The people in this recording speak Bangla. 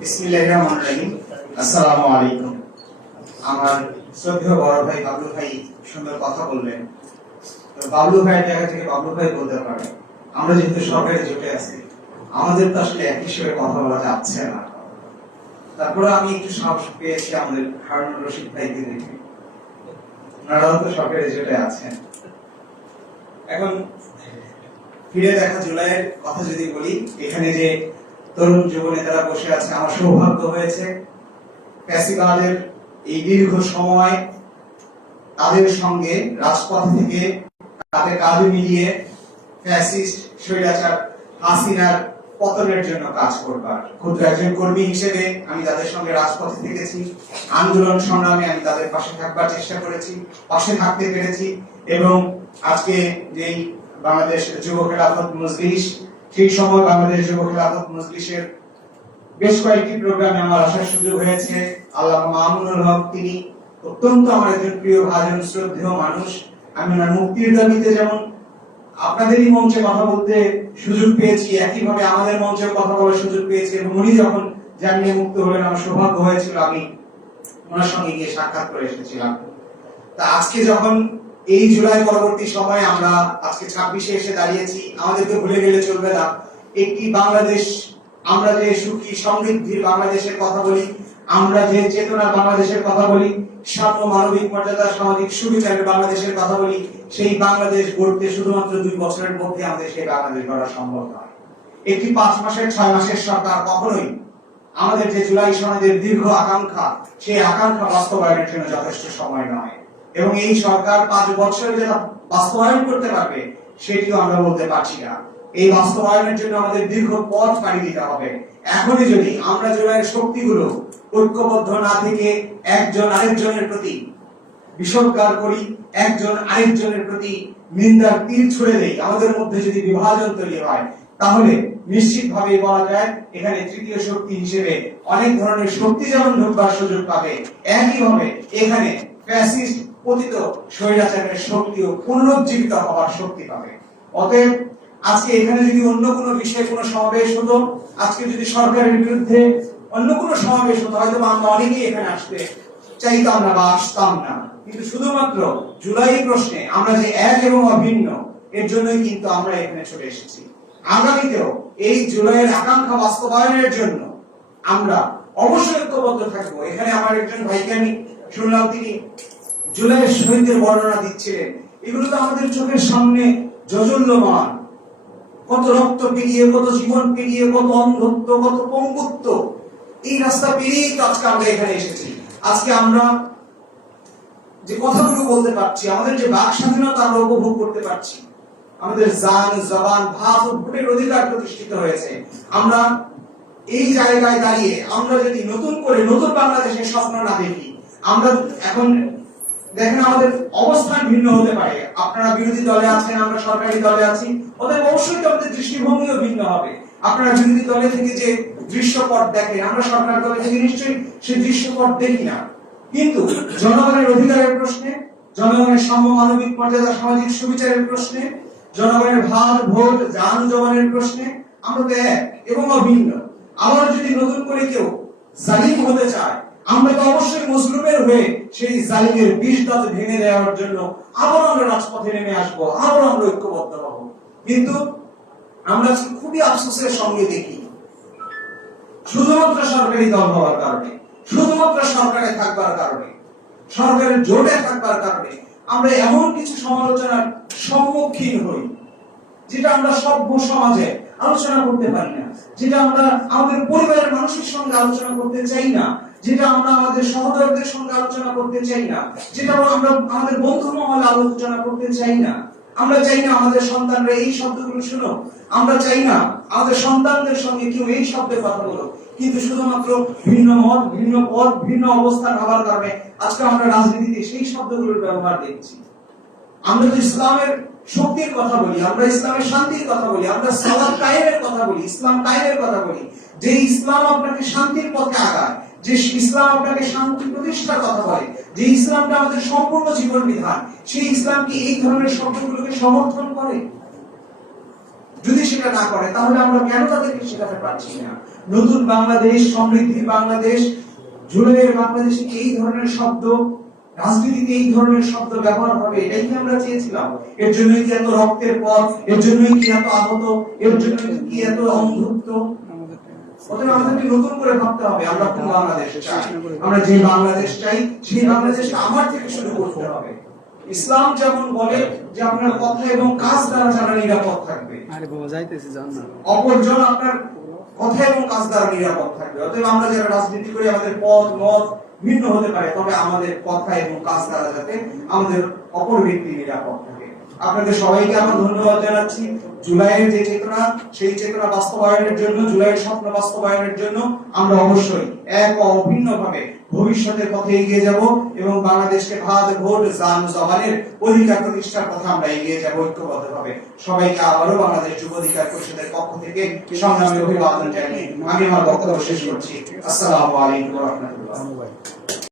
বিসমিল্লাহির রহমানির রহিম। আসসালামু আলাইকুম। আমার শ্রদ্ধেয় বড় ভাই বাবলু ভাই সুন্দর কথা বললেন। তো বাবলু ভাইয়ের জায়গা থেকে বাবলু ভাই বলতে পারে, আমরা যেহেতু সরকারি জোটে আছি, আমাদের তো আসলে এক হিসেবে কথা বলা যাচ্ছে না। তারপরে আমি একটু সাহস পেয়েছি আমাদের হারুনুর রশিদ ভাইকে দেখে, ওনারাও তো সরকারি জোটে আছেন। এখন ফিরে দেখা জুলাইয়ের কথা যদি বলি, এখানে যে তরুণ যুব নেতারা বসে আছে, আমার সৌভাগ্য হয়েছে ফ্যাসিবাদের এই দীর্ঘ সময় তাদের সঙ্গে রাজপথ থেকে তাদের কাঁধে মিলিয়ে ফ্যাসিস্ট স্বৈরাচার হাসিনার পতনের জন্য কাজ করবার ক্ষুদ্র একজন কর্মী হিসেবে আমি তাদের সঙ্গে রাজপথে থেকেছি। আন্দোলন সংগ্রামে আমি তাদের পাশে থাকবার চেষ্টা করেছি, পাশে থাকতে পেরেছি। এবং আজকে যেই বাংলাদেশ যুব খেলাফত মজলিস, সেই সময় বাংলাদেশ যুব খেলাফত মজলিসের বেশ কয়েকটি প্রোগ্রামে আমার আসার সুযোগ হয়েছে। আল্লামা মামুনুল হক, তিনি অত্যন্ত আমার একজন প্রিয় ভাজন, শ্রদ্ধেয় মানুষ। আমি ওনার মুক্তির দাবিতে যেমন আপনাদেরই মঞ্চে কথা বলতে সুযোগ পেয়েছি, একইভাবে আমাদের মঞ্চে কথা বলার সুযোগ পেয়েছি। এবং উনি যখন জামিনে মুক্ত হলেন, আমার সৌভাগ্য হয়েছিল আমি ওনার সঙ্গে গিয়ে সাক্ষাৎ করে এসেছিলাম। তা আজকে যখন এই জুলাই পরবর্তী সময় আমরা আজকে 26-এ এসে দাঁড়িয়েছি, আমাদেরকে ভুলে গেলে চলবে না একটি বাংলাদেশ, আমরা যে সুখী সমৃদ্ধির বাংলাদেশের কথা বলি, আমরা যে চেতনার বাংলাদেশের কথা বলি, সাম্য মানবিক মর্যাদা সামাজিক সুবিচারের বাংলাদেশের কথা বলি, সেই বাংলাদেশ গড়তে শুধুমাত্র 2 বছরের মধ্যে আমাদের সেই বাংলাদেশ গড়া সম্ভব নয়। একটি 5 মাসের 6 মাসের সরকার কখনোই আমাদের যে জুলাই সনদের দীর্ঘ আকাঙ্ক্ষা, সেই আকাঙ্ক্ষা বাস্তবায়নের জন্য যথেষ্ট সময় নয়। এবং এই সরকার 5 বছরে যেটা বাস্তবায়ন করতে পারবে সেটিও আমরা বলতে পারছি না। এই বাস্তবায়নের জন্য আমাদের দীর্ঘ পথ পাড়ি দিতে হবে। এখনই যদি আমরা জুলাইয়ের শক্তিগুলো ঐক্যবদ্ধ না থেকে একজন আরেকজনের প্রতি বিষোদ্গার করি, একজন আরেকজনের প্রতি নিন্দার তীর ছুড়ে দেই, আমাদের মধ্যে যদি বিভাজন তৈরি হয়, তাহলে নিশ্চিতভাবে বলা যায় এখানে তৃতীয় শক্তি হিসেবে অনেক ধরনের শক্তি যেমন ঢুকবার সুযোগ পাবে, একইভাবে এখানে ফ্যাসিস্ট পতিত স্বৈরাচারের শক্তিও পুনরুজ্জীবিত হওয়ার শক্তি পাবে। অতএব আজকে এখানে যদি অন্য কোনো বিষয়ে কোনো সমাবেশ হতো, আজকে যদি সরকারের বিরুদ্ধে অন্য কোনো সমাবেশ হতো, হয়তো আমরা অনেকেই এখানে আসতে চাইতাম না বা আসতাম না। কিন্তু শুধুমাত্র জুলাই প্রশ্নে আমরা যে এক এবং অভিন্ন, এর জন্যই কিন্তু আমরা এখানে চলে এসেছি। আগামীতেও এই জুলাইয়ের আকাঙ্ক্ষা বাস্তবায়নের জন্য আমরা অবশ্যই ঐক্যবদ্ধ থাকবো। এখানে আমার একজন ভাইকে আমি শুনলাম, তিনি জুলাইয়ের শহীদদের বর্ণনা দিচ্ছিলেন। এগুলো তো আমাদের চোখের সামনে জজল্যমান। কত রক্ত পেরিয়ে, কত জীবন পেরিয়ে, কত অন্ধত্ব, কত পঙ্গুত্ব, এই রাস্তা পেরিয়েই তো আজকে আমরা এখানে এসেছি। আজকে আমরা যে কথাগুলো বলতে পারছি, আমাদের যে বাক স্বাধীনতা আমরা উপভোগ করতে পারছি, আমাদের জান, জবান, ভাব ও ভোটের অধিকার প্রতিষ্ঠিত হয়েছে। আমরা এই জায়গায় দাঁড়িয়ে আমরা যদি নতুন করে নতুন বাংলাদেশের স্বপ্ন না দেখি, আমরা এখন দেখেন আমাদের অবস্থান ভিন্ন হতে পারে। আপনারা বিরোধী দলে আছেন, আমরা সরকারি দলে আছি, ওদের অবশ্যই আমাদের দৃষ্টিভঙ্গিও ভিন্ন হবে। আপনারা বিরোধী দলে থেকে যে দৃশ্যপট দেখেন, আমরা সরকার দলে থেকে নিশ্চয়ই সেই দৃশ্যপট দেখি না। কিন্তু জনগণের অধিকারের প্রশ্নে, জনগণের সাম্য মানবিক মর্যাদা সামাজিক সুবিচারের প্রশ্নে, জনগণের ভাত ভোট যান জবানের প্রশ্নে আমরা তো এক এবং অভিন্ন। আবার যদি নতুন করে কেউ জালিম হতে চায়, আমরা তো অবশ্যই মজলুমের হয়ে সেই জালিমের বিষ দাঁত ভেঙে দেওয়ার জন্য আবার আমরা রাজপথে নেমে আসবো, আবার আমরা ঐক্যবদ্ধ হব। কিন্তু আমরা খুবই আফসোসের সঙ্গে দেখি, শুধুমাত্র সরকারি দল হওয়ার কারণে, শুধুমাত্র সরকারে থাকবার কারণে, সরকারের জোটে থাকবার কারণে আমরা এমন কিছু সমালোচনার সম্মুখীন হই যেটা আমরা সভ্য সমাজে আলোচনা করতে পারি না, যেটা আমরা আমাদের পরিবারের মানুষের সঙ্গে আলোচনা করতে চাই না, যেটা আমরা আমাদের সহোদরদের সঙ্গে আলোচনা করতে চাই না, যেটা আমরা আমাদের বন্ধু মহলে আলোচনা করতে চাই না। আমরা চাই না আমাদের সন্তানরা এই শব্দগুলো শুনো, আমরা চাই না আমাদের সন্তানদের সঙ্গে কেউ এই শব্দের কথা বলো। কিন্তু শুধুমাত্র ভিন্ন মত, ভিন্ন পথ, ভিন্ন অবস্থান হওয়ার কারণে আজকে আমরা রাজনীতিতে সেই শব্দগুলোর ব্যবহার দেখছি। আমরা তো ইসলামের শক্তির কথা বলি, আমরা ইসলামের শান্তির কথা বলি, আমরা সালাত কায়েমের কথা বলি, ইসলাম কায়েমের কথা বলি। যে ইসলাম আপনাকে শান্তির পথে আগায়, যে ইসলাম আপনাকে শান্তি প্রতিষ্ঠার কথা বলে, যে ইসলামটা আমাদের সম্পূর্ণ জীবন বিধান, সেই ইসলাম কি এই ধরনের শব্দগুলোকে সমর্থন করে? যদি সেটা না করে তাহলে আমরা কেন তাদেরকে শেখাতে পারছি না? নতুন বাংলাদেশ, সমৃদ্ধি বাংলাদেশ, জুলাইয়ের বাংলাদেশে এই ধরনের শব্দ, রাজনীতিতে এই ধরনের শব্দ ব্যবহার হবে, এটাই কি আমরা চেয়েছিলাম? এর জন্য কি এত রক্তের পথ, এর জন্য কি এত আহত, এর জন্য কি এত অন্ধত্ব? অতএব আমাদেরকে নতুন করে ভাবতে হবে আমরা কোন বাংলাদেশ চাই। আমরা যে বাংলাদেশ চাই সেই বাংলাদেশটা আমার থেকে শুরু করতে হবে। ইসলাম যেমন বলে যে আপনার কথা এবং কাজ দ্বারা যারা নিরাপদ থাকবে, অপরজন আপনার কথা এবং কাজ দ্বারা নিরাপদ থাকবে। অতএব আমরা যারা রাজনীতি করি আমাদের পথ মত ভিন্ন হতে পারে, তবে আমাদের কথা এবং কাজ দ্বারা যাতে আমাদের অপর ব্যক্তি নিরাপদ থাকে। আপনাদের সবাইকে আমার ধন্যবাদ জানাচ্ছি। জুলাইয়ের যে চেতনা, সেই চেতনা বাস্তবায়নের জন্য, জুলাইয়ের স্বপ্ন বাস্তবায়নের জন্য আমরা অবশ্যই এক ও অভিন্নভাবে ভবিষ্যতের পথে এগিয়ে যাব এবং বাংলাদেশকে ভাত ভোট জান জবানের অধিকার প্রতিষ্ঠার পথে আমরা এগিয়ে যাব ঐক্যবদ্ধভাবে। সবাইকে আবারও বাংলাদেশ যুব অধিকার পরিষদের পক্ষ থেকে সংগ্রামী অভিবাদন জানিয়ে আমি আমার বক্তব্য শেষ করছি। আসসালামু আলাইকুম ওয়া রাহমাতুল্লাহ।